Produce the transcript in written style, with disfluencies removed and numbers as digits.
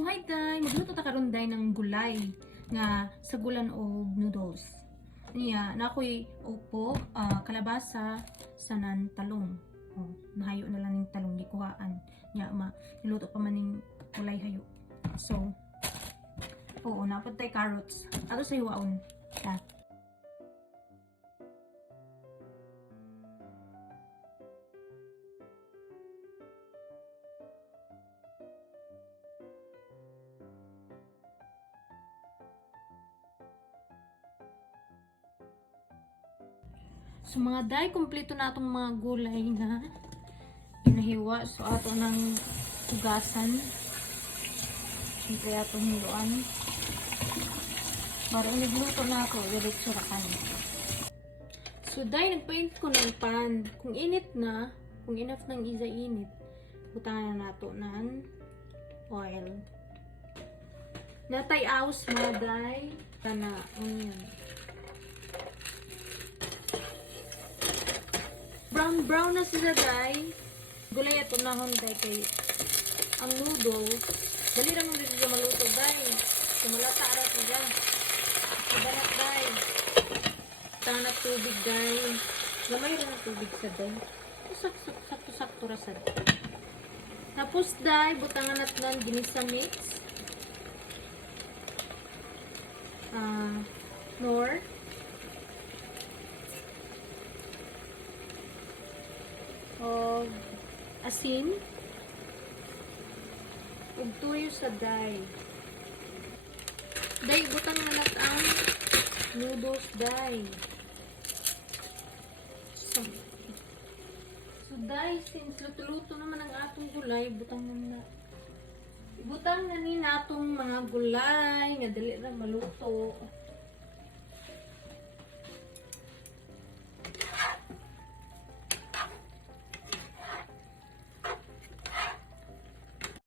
So hi day, magluto ta karon day ng gulay nga sagulan og noodles. Niya na ako'y upo, kalabasa, sanan talong. Oh, nahayo na lang ning talong gikuhaan. Niya niluto pa man ning gulay hayo. So oo, napod tay carrots. Ato sa hiwaon. Ta. So mga day, kumpleto na itong mga gulay na pinahiwa. So ato ng hugasan. Siyempre atong hiluan. Para nagluto na ako, diretso ra kan. So day, nagpainit ko ng pan. Kung init na, kung enough ng isa init, butangan na nato ng oil. Natay aus mga day, kana onion. Brown na sila day. Gulay ato na hon day kay ang noodles dali ra mo dito maluto day. Kumalata ra siya. Kabanat day. Tanat tubig day. Lamay ra ng tubig sa day. Sakto ra sad. Tapos day butangan natin ginisa mix. Nor o asin ug tuyo sa day. Day butang na ang noodles day. So day, since luto-luto naman ang atong gulay, butang na ni natong mga gulay nga dali ra maluto.